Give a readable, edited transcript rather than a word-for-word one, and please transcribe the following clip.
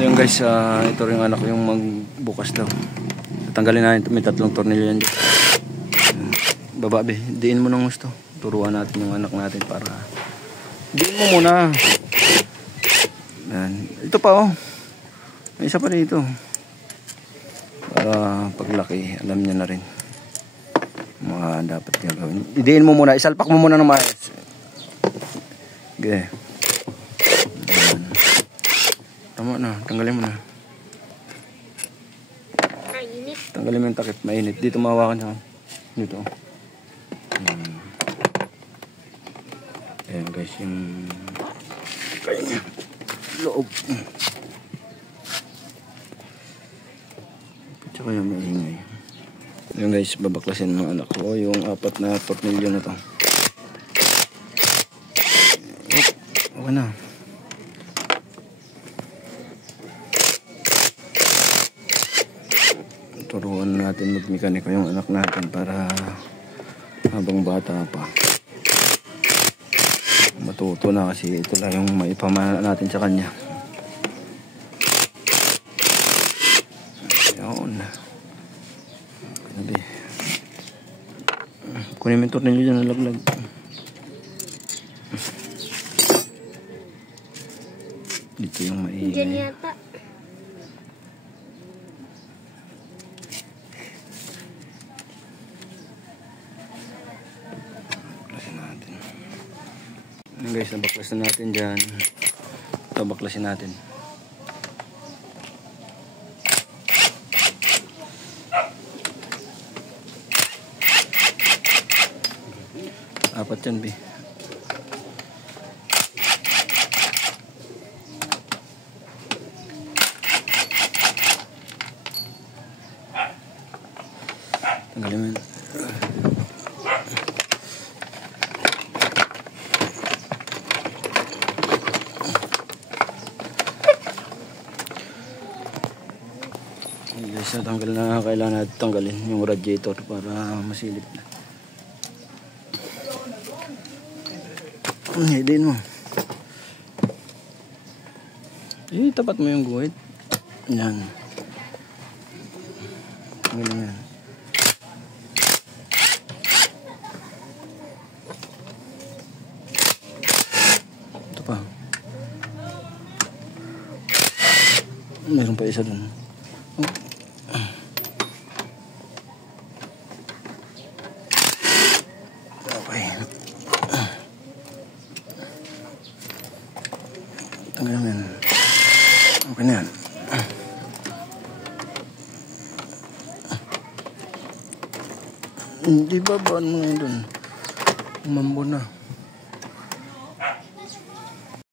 Ayun guys, ito rin yung anak ko yung magbukas daw. Tatanggalin natin, may 3 tornilyo yan. Baba be, diin mo ng gusto. Turuan natin yung anak natin para diin mo muna. Yan. Ito pa oh. May isa pa dito. Para paglaki, alam niya na rin mga dapat gagawin. Diin mo muna, isalpak mo muna ng maayos. Okay. Tama na, tanggalin mo na. Mainit. Tanggalin mo yung takip, mainit. Dito mahawakan siya. Dito. Ayan guys, yung kaya niya. Loob. Tsaka yung maingay. Ayan guys, babaklasin ng anak ko yung 4 na tornilyo na to. Okay na. Turuan natin magmekaniko yung anak natin para habang bata pa matuto na, kasi ito lang yung maipamana natin sa kanya. Ayun. Kunin mo yung tornilyo dyan, nalaglag. Dito yung maingay. Diyan yata. Ayan guys, nabaklas na natin dyan. Ito, baklasin natin. Apat yan, B. Tanggalin mo yun. Guys, natanggal na, kailangan natin tanggalin yung radiator para masilip na. Hidin mo. Tapat mo yung guhit. Yan. Tanggalin yan. Ito pa. Meron pa isa dun. Okay. Tanggalin mo yan. Okay na yan. Hindi ba baan mo ngayon dun? Umambo na.